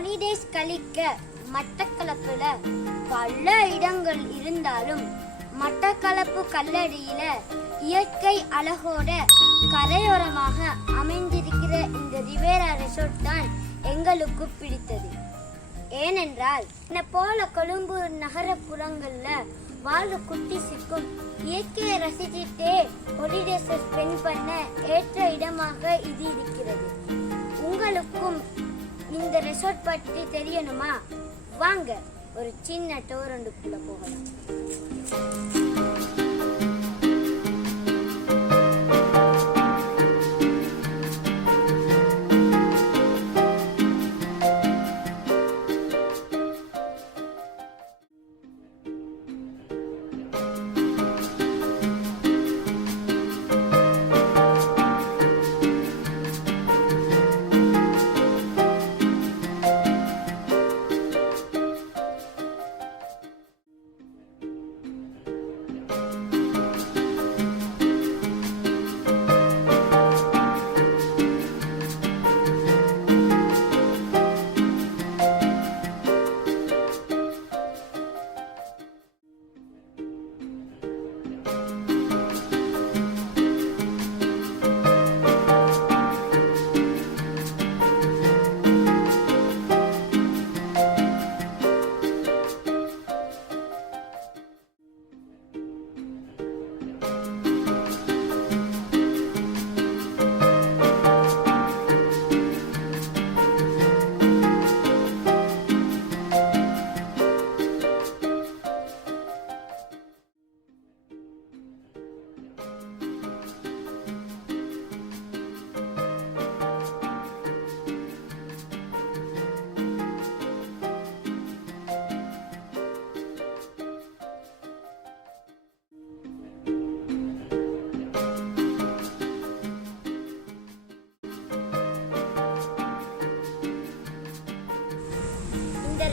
Holidays கழிக்க மட்டக்களப்புல பல இடங்கள் இருந்தாலும் மட்டக்களப்பு கல்லடியில இயற்கை அழகோட கரையோரமாக அமைந்திருக்கிற இந்த ரிவேரா ரெசார்ட் தான் எங்களுக்கு பிடித்தது. ஏனென்றால் என்ன போல கொழும்பு நகரப்புறங்கள்ல வாழ்ற குட்டிஸுக்கும் இயற்கையை ரசிச்சுட்டே ஹாலிடேஸை ஸ்பெண்ட் பண்ண ஏற்ற இடமாக இது இருக்கிறது. உங்களுக்கும் இந்த ரெசார்ட் பற்றி தெரியணுமா? வாங்க ஒரு சின்ன டோரண்டுக்குள்ள போகலாம்.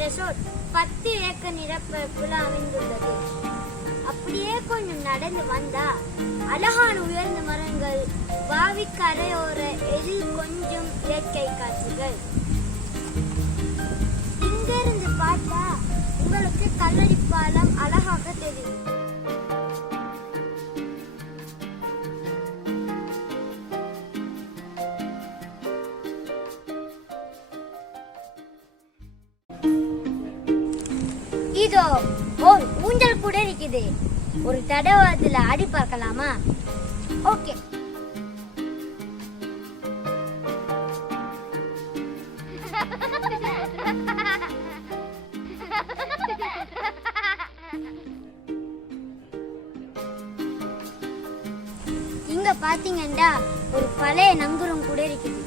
ரெசார்ட் 10 ஏக்கர் நிலப்பரப்புல அமைந்துள்ளது. அப்படியே கொஞ்சம் நடந்து வந்தா அழகான உயர்ந்த மரங்கள், வாவி கரையோர எழில் கொஞ்சம் இயற்கை காட்சிகள். இங்கிருந்து பார்த்தா உங்களுக்கு கல்லடி பாலம் அழகாக தெரியும். இதோ ஒரு ஊஞ்சல் கூட இருக்குது. ஒரு தடவை அதுல ஆடி பார்க்கலாமா? ஓகே. இங்க பாத்தீங்கன்னா ஒரு பழைய நங்கூரம் கூட இருக்குது.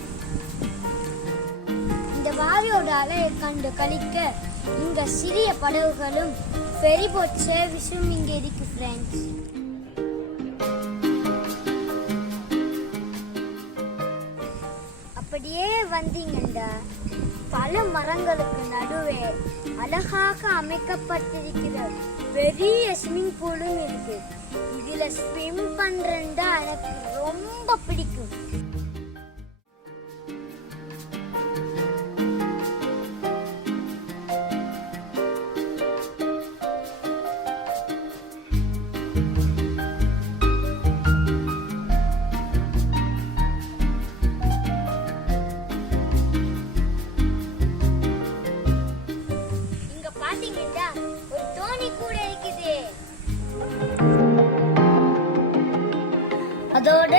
இந்த வாவியோட அலையை கண்டு கழிக்க இங்க சிறிய படகுகளும் ஃபெரி போட் சர்வீஸும் இங்க இருக்கு ஃப்ரெண்ட்ஸ். அப்படியே வந்தீங்கன்னா பல மரங்களுக்கு நடுவே அழகாக அமைக்கப்பட்டிருக்கிற பெரிய ஸ்விம்மிங் பூலும் இருக்கு. இதுல ஸ்விம் பண்றதா எனக்கு ரொம்ப பிடிக்கும். அதோட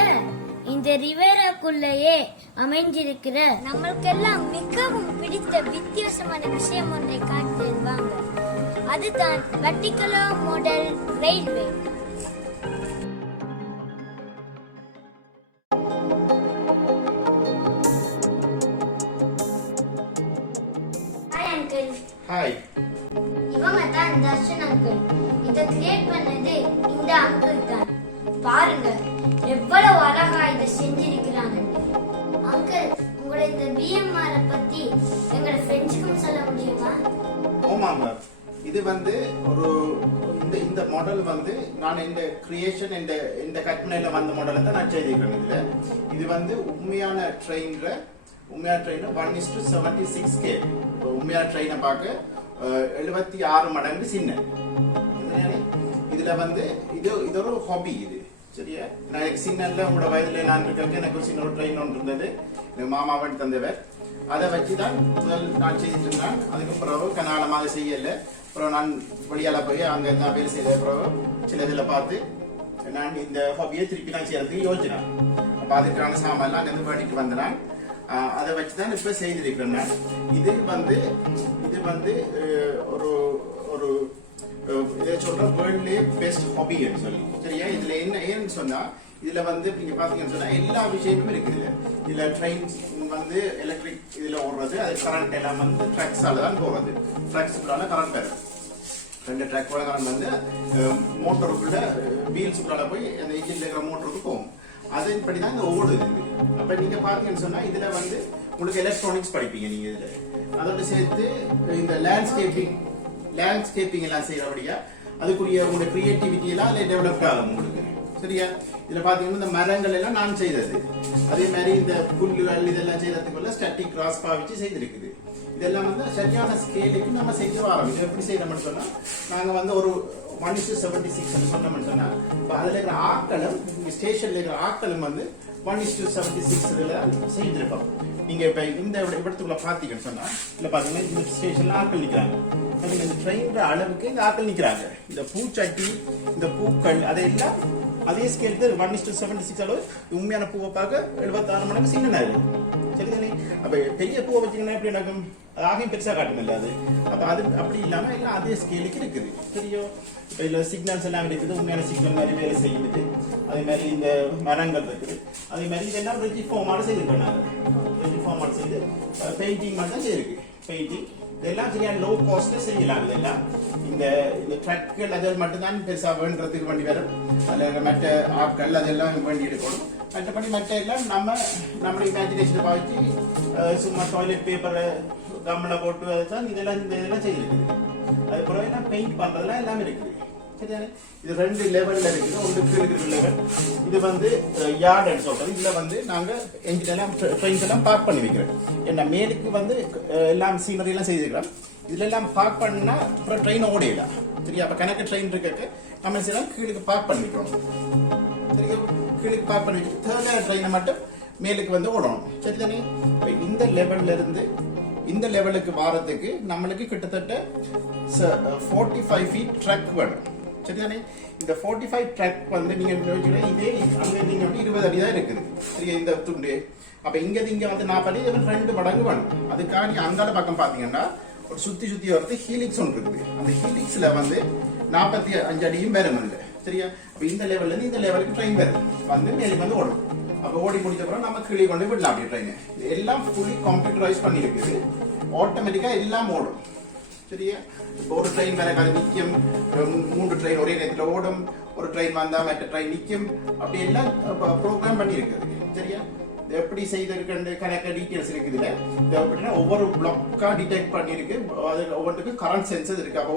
இந்த ரிவேராக்குள்ளேயே அமைஞ்சிருக்கிற நம்மளுக்கெல்லாம் மிகவும் பிடித்த வித்தியாசமான விஷயம் ஒன்றை காட்டுறேன் வாங்க. அதுதான் Batticaloa model railway. Hi uncle. Hi. இவங்க தான் தர்ஷன் அங்கிள். இதை கிரியேட் பண்ணது இந்த அங்கிள் தான். பாருங்க எவ்வளவு அழகா இதை செஞ்சிருக்கிறாங்க. அங்கிள், உங்களோட இந்த BMR பத்தி எங்களோட ஃப்ரெண்ட்ஸுக்கும் சொல்ல முடியுமா? ஆமாங்க, இது ஒரு இந்த மாடல் நான் இந்த கிரியேஷன் இந்த கற்பனையில வந்த மாடலை தான் நான் செய்திருக்கேன். இது உண்மையான ட்ரெயின்ல உண்மையான ட்ரெயின் 1:76K. உண்மையான ட்ரெயினை பார்க்க 76 மடங்கு சின்ன. இதுல வந்து இது ஒரு ஹாபி இது. சரியா? நான் சின்னல்ல உங்களோட வயதுல நான் இருக்க எனக்கு ஒரு சின்ன ஒரு ட்ரெயின் ஒன்று இருந்தது. என் மாமா வாங்கி தந்தவர். அதை வச்சு தான் முதல் நான் செய்துட்டு இருந்தேன். அதுக்கு பிறகு கனாலமாக செய்யல. அப்புறம் நான் வெளியால போய் அங்க நான் வேலை செய்த பிறகு சில இதில் பார்த்து நான் இந்த ஹாபியை திருப்பி நான் செய்யறதுக்கு யோசிச்சேன். அப்போ அதுக்கான சாமான்லாம் அங்கேருந்து வேண்டிட்டு வந்தேன். அதை வச்சு தான் இப்போ செய்திருக்கிறேன் நான். இது வந்து ஒரு ஒரு இதை சொல்ற வேர்ல்ட்லேயே பெஸ்ட் ஹாபின்னு சொல்லி. சரியா? இதுல ஏன்னு சொன்னா இதுல வந்து நீங்க பாத்தீங்கன்னு சொன்னா எல்லா விஷயமும் இருக்குது. இதுல ட்ரெயின் வந்து எலக்ட்ரிக் இதுல ஓடுறது, அது கரண்ட் எல்லாம் வந்து ட்ரக்ஸால தான் போறது. ட்ரக்ஸுக்குள்ளால கரண்ட் வரும். 2 ட்ரக் கரண்ட் வந்து மோட்டருக்குள்ள வீல்ஸுக்குள்ளால போய் அந்த இன்ஜின்ல இருக்கிற மோட்டருக்கு போகும். அதன்படி தான் இந்த ஓடுது. அப்ப நீங்க பாத்தீங்கன்னு சொன்னா இதுல வந்து உங்களுக்கு எலக்ட்ரானிக்ஸ் படிப்பீங்க நீங்க இதுல. அதோட சேர்த்து இந்த லேண்ட்ஸ்கேப்பிங் எல்லாம் செய்யறபடியா அதுக்குரிய உங்களுடைய கிரியேட்டிவிட்டி எல்லாம் அதுல டெவலப் ஆகும் உங்களுக்கு. சரியா? இதுல பாத்தீங்கன்னா இந்த மரங்கள் எல்லாம் நான் செய்தது. அதே மாதிரி இந்த புல்லுகள் இதெல்லாம் செய்யறதுக்குள்ள ஸ்டாட்டிக் கிராஸ் பாவிச்சு செய்திருக்குது. இதெல்லாம் வந்து சரியான ஸ்கேலுக்கு நம்ம செஞ்சு வரோம். இது எப்படி செய்யணும்னு சொன்னா நாங்க வந்து ஒரு 1:76 சொன்னோம்னு சொன்னா அதுல இருக்கிற ஆட்களும் ஸ்டேஷன்ல இருக்கிற ஆட்களும் வந்து 1:76 செய்திருப்போம். நீங்க இப்ப இந்த இடத்துக்குள்ள பாத்தீங்கன்னு சொன்னா இல்ல பாத்தீங்கன்னா இந்த ஸ்டேஷன்ல ஆட்கள் நிக்கிறாங்க. இந்த ட்ரெயின் அளவுக்கு இந்த ஆட்கள் நிக்கிறாங்க. இந்த பூச்சட்டி இந்த பூக்கள் அதையெல்லாம் அதே ஸ்கேலுக்கு 1:76 அளவு. உண்மையான பூவை பார்க்க 76 மடங்கு சின்ன இருக்கும். சரிதானே? அப்ப பெரிய பூவை வச்சீங்கன்னா எப்படி நடக்கும்? ஆகையும் பெருசா காட்டும் இல்ல அது. அப்ப அது அப்படி இல்லாம எல்லாம் அதே ஸ்கேலுக்கு இருக்குது. சரியோ? இப்ப இதுல சிக்னல்ஸ் எல்லாம் இருக்குது. உண்மையான சிக்னல் மாதிரி வேலை செய்யுது. அதே மாதிரி இந்த மரங்கள் இருக்குது. அதே மாதிரி இதெல்லாம் ரெஜி ஃபார்மால செய்திருக்காங்க. ரெஜி ஃபார்மால செய்து பெயிண்டிங் மட்டும் தான் செய்யிருக்கு. பெயிண்டிங் இதெல்லாம் சரியா லோ காஸ்ட்ல செய்யலாம். இதெல்லாம் இந்த ட்ரக்கள் அதில் மட்டும்தான் பெருசா வேண்டுறதுக்கு வேண்டி வரும். அதில் மற்ற ஆட்கள் அதெல்லாம் வேண்டி எடுக்கணும். மற்றபடி மற்ற எல்லாம் நம்ம இமேஜினேஷனை பாவிச்சு சும்மா டாய்லெட் பேப்பர் கம்மில் போட்டு தான் இதெல்லாம் செய்திருக்குது. அது பிறகு எல்லாம் பெயிண்ட் பண்றதுலாம் எல்லாமே இருக்குது. சரிதானே? இது 2 லெவல்ல இருக்குது. ஒன்று கீழே லெவல். இது வந்து யார்டுன்னு சொல்றது. இதுல வந்து நாங்க என்ஜின் எல்லாம் ட்ரெயின்ஸ் எல்லாம் பார்க் பண்ணி வைக்கிறோம். ஏன்னா மேலுக்கு வந்து எல்லாம் சீனரி எல்லாம் செய்திருக்கிறோம். இதுல எல்லாம் பார்க் பண்ணா அப்புறம் ட்ரெயின் ஓடிடலாம். சரியா? அப்ப கணக்கு ட்ரெயின் இருக்க நம்ம எல்லாம் கீழுக்கு பார்க் பண்ணிக்கிறோம். சரியா? கீழுக்கு பார்க் பண்ணி தேர்ட் ட்ரெயினை மட்டும் மேலுக்கு வந்து ஓடணும். சரிதானே? இந்த லெவல்ல இருந்து இந்த லெவலுக்கு வாரத்துக்கு நம்மளுக்கு கிட்டத்தட்ட 45 ஃபீட் ட்ரக் வேணும். சரிதானே? இந்த 45 ட்ரக் வந்து நீங்க இதே அங்க நீங்க வந்து 20 அடி தான் இருக்குது. சரியா? இந்த துண்டு அப்ப இங்க வந்து 40 அடி 2 மடங்கு வேணும். அதுக்காக நீங்க அங்கால பக்கம் பாத்தீங்கன்னா ஒரு சுத்தி வரது ஹீலிக்ஸ் ஒன்று இருக்குது. அந்த ஹீலிக்ஸ்ல வந்து 45 அடியும் வரும். சரியா? அப்ப இந்த லெவல்ல இருந்து இந்த லெவலுக்கு ட்ரெயின் வரும் வந்து மேலுக்கு வந்து ஓடும். அப்ப ஓடி முடிச்ச அப்புறம் நம்ம கீழே கொண்டு விடலாம். அப்படி ட்ரெயின் எல்லாம் ஃபுல்லி கம்ப்யூட்டரைஸ் பண்ணி இருக்குது. ஆட்டோமேட்டிக்கா எல்லாம் ஓடும். சரியா? இப்போ ஒரு ட்ரெயின் வேற கதை நிற்கும். 3 ட்ரெயின் ஒரே நேரத்தில் ஓடும். ஒரு ட்ரெயின் வந்தா மற்ற ட்ரெயின் நிற்கும். அப்படி எல்லாம் ப்ரோக்ராம் பண்ணி இருக்குது. சரியா? எப்படி செய்திருக்கு கணக்கு டீட்டெயில்ஸ் இருக்குது. இதுல எப்படின்னா ஒவ்வொரு பிளாக்கா டிடெக்ட் பண்ணிருக்கு. அது ஒவ்வொன்றுக்கும் கரண்ட் சென்சர் இருக்கு. அப்போ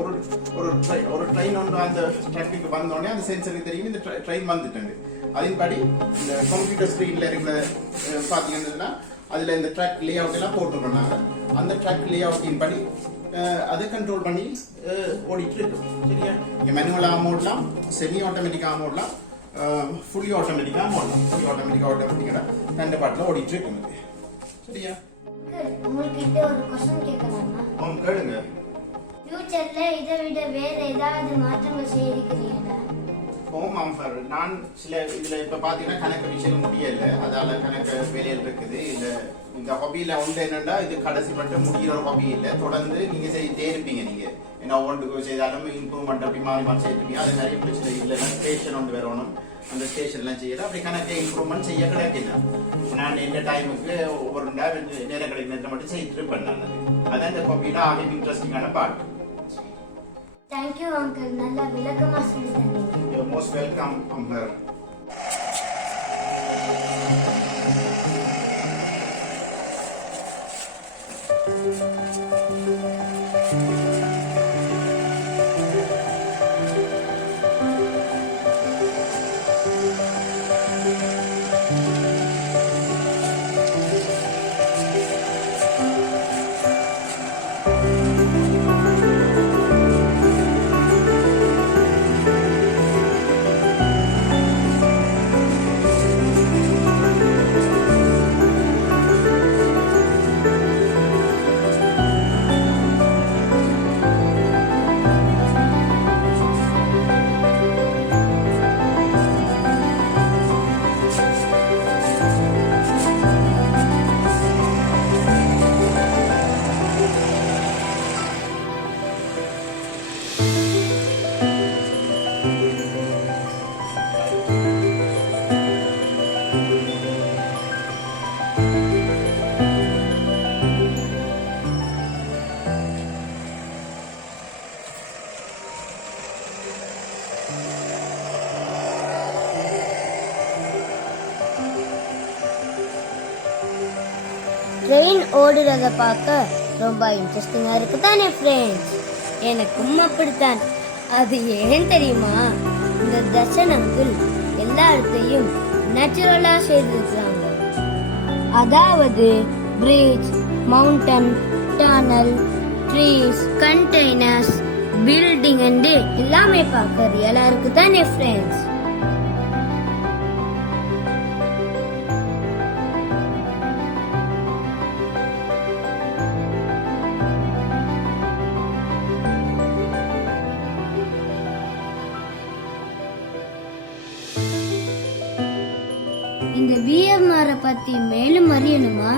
ஒரு ட்ரெயின் ஒன்று அந்த ட்ராக்குக்கு வந்தோடனே அந்த சென்சருக்கு தெரியும் இந்த ட்ரெயின் வந்துட்டாங்க. அதன்படி இந்த கம்ப்யூட்டர் ஸ்கிரீன்ல இருக்கிற பாத்தீங்கன்னா அதுல இந்த ட்ராக் லே அவுட் எல்லாம் போட்டுருக்காங்க. அந்த ட்ராக் லே அவுட்டின் படி அதை கண்ட்ரோல் பண்ணி ஓடிட்டு இருக்கும். சரியா? மேனுவலாக ஓடலாம், செமி ஆட்டோமேட்டிக்காக ஓடலாம், ஃபுல்லி ஆட்டோமேட்டிக்காக ஓடலாம். ஃபுல்லி ஆட்டோமேட்டிக்கா 2 பாட்டில் ஓடிட்டு இருக்கு. சரியா? உங்ககிட்ட ஒரு क्वेश्चन கேட்கலாமா? கேளுங்க. ஃபியூச்சர்ல இதை விட வேற ஏதாவது மாற்றங்கள் செய்திருக்கிறீங்களா? அம்ஹர் நான் சில இதுல இப்ப பாத்தீங்கன்னா கணக்கு விஷயம் முடியல. அதால கணக்கு வேலையில் இருக்குது. இந்த ஹாபியில உண்டு என்னன்னா இது கடைசி மட்டும் முடிகிற ஒரு ஹாபி இல்ல. தொடர்ந்து நீங்க செய்தே இருப்பீங்க. நீங்க ஏன்னா ஒவ்வொன்றுக்கு செய்தாலும் இம்ப்ரூவ்மெண்ட் அப்படி மாறி செய்யிருப்பீங்க. அது நிறைய பிரச்சனை இல்லை. ஸ்டேஷன் ஒன்று வரணும். அந்த ஸ்டேஷன் எல்லாம் செய்யற அப்படி கணக்கை இம்ப்ரூவ்மெண்ட் செய்ய கிடைக்கல. நான் எந்த டைமுக்கு ஒவ்வொரு நேரம் கிடைக்கிற மட்டும் செய்யிட்டு இருப்பேன். அதான் இந்த ஹாபியில ஆக இன்ட்ரெஸ்டிங்கான பார்ட். Thank you uncle. நல்ல விளக்கமா சொல்லி தந்தீங்க. You're most welcome, Amhar. Train ஓடுறத பார்க்க ரொம்ப இன்ட்ரெஸ்டிங்காக இருக்கு தானே ஃப்ரெண்ட்ஸ்? எனக்கும் அப்படித்தான். அது ஏன் தெரியுமா? இந்த தர்ஷன் அங்கிள் எல்லா இடத்தையும் நேச்சுரலாக செய்திருக்கிறாங்க. அதாவது bridge, mountain, tunnel, trees, containers, building and எல்லாமே பார்க்க ரியலாக இருக்கு தானே ஃப்ரெண்ட்ஸ்? இந்த BMR பத்தி மேலும் அறியணுமா?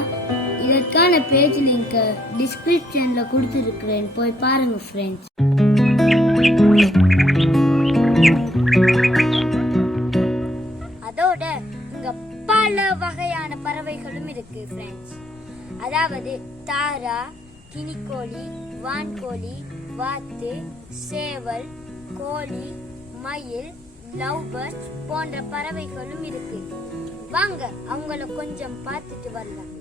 இதற்கான பேஜ் லிங்க் டிஸ்கிரிப்ஷன்ல கொடுத்திருக்கிறேன், போய் பாருங்க ஃப்ரெண்ட்ஸ். அதோட இங்க பல வகையான பறவைகளும் இருக்கு ஃப்ரெண்ட்ஸ். அதாவது தாரா, கினிக்கோழி, வான்கோழி, வாத்து, சேவல், கோழி, மயில், லவ் பேர்ட்ஸ் போன்ற பறவைகளும் இருக்கு. வாங்க அவங்கள கொஞ்சம் பார்த்துட்டு வரலாம்.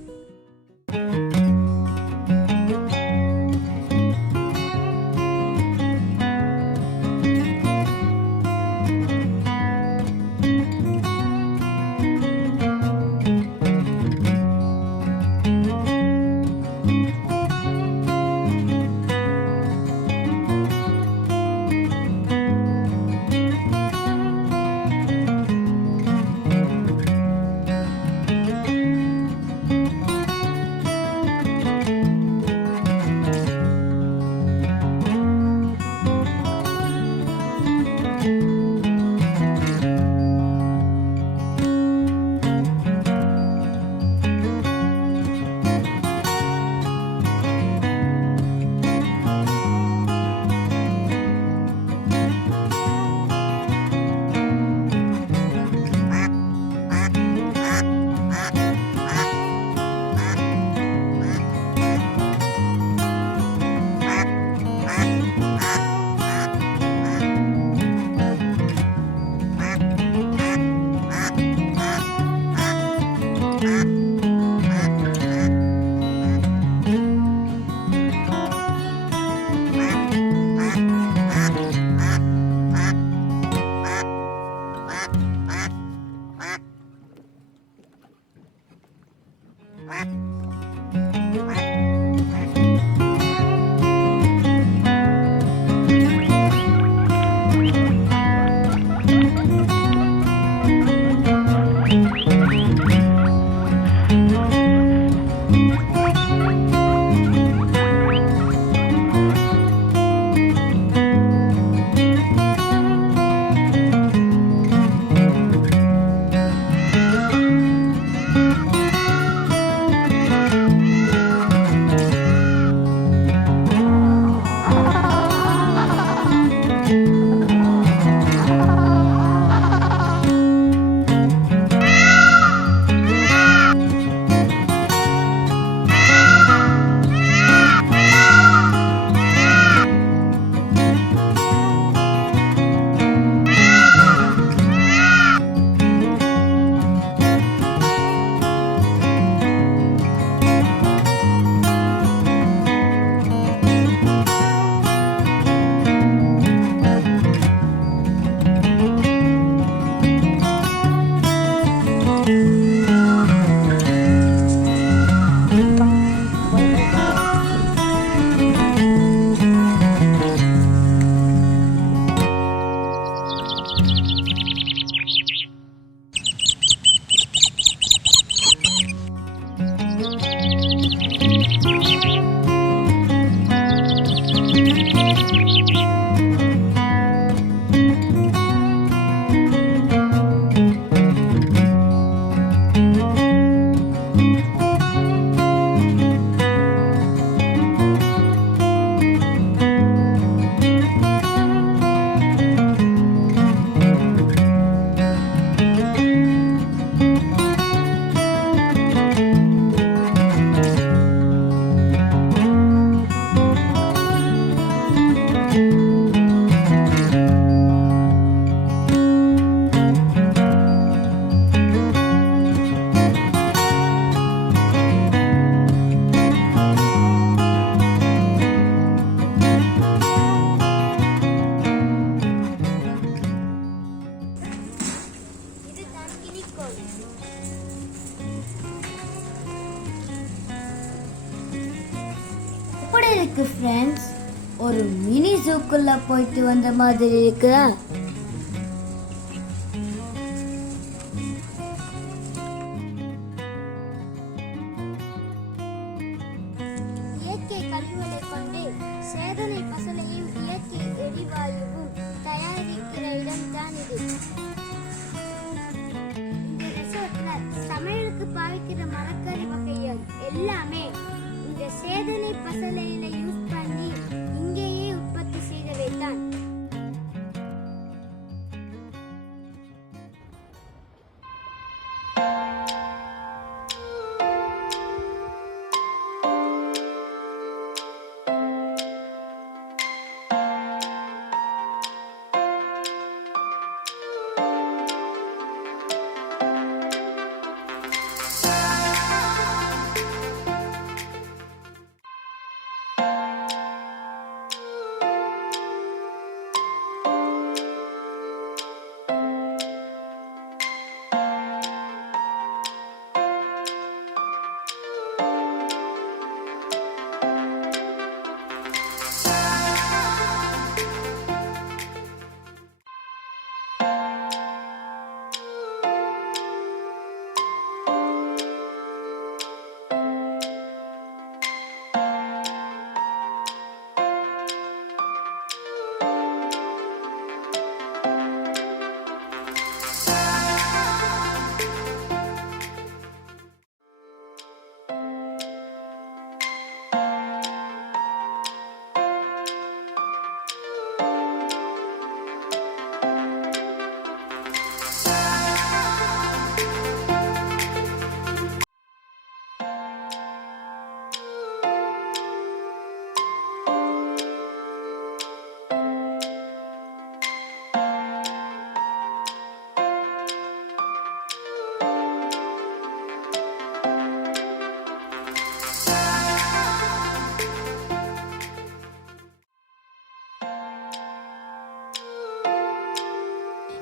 எப்படி இருக்கு ஃப்ரெண்ட்ஸ்? ஒரு மினி ஜூக்குள்ள போயிட்டு வந்த மாதிரி இருக்கு. இயற்கை கழிவுகளை கொண்டு சேதனை பசலையும் இயற்கை எரிவாயுவும் தயாரிக்கிற இடம் தான் இது. இந்த ரெசார்ட்ல சமையலுக்கு பாவிக்கிற மரக்கறி வகைகள் எல்லாமே இந்த சேதனை பசலையில யூஸ் பண்ணி இங்கேயே உற்பத்தி செய்தவை தான்.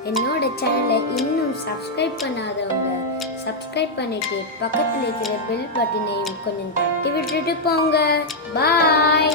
என்னோட சேனலை இன்னும் சப்ஸ்கிரைப் பண்ணாதவங்க சப்ஸ்கிரைப் பண்ணிட்டு பக்கத்தில் இருக்கிற பெல் பட்டனையும் கொஞ்சம் தட்டி விட்டுட்டு போங்க. பாய்.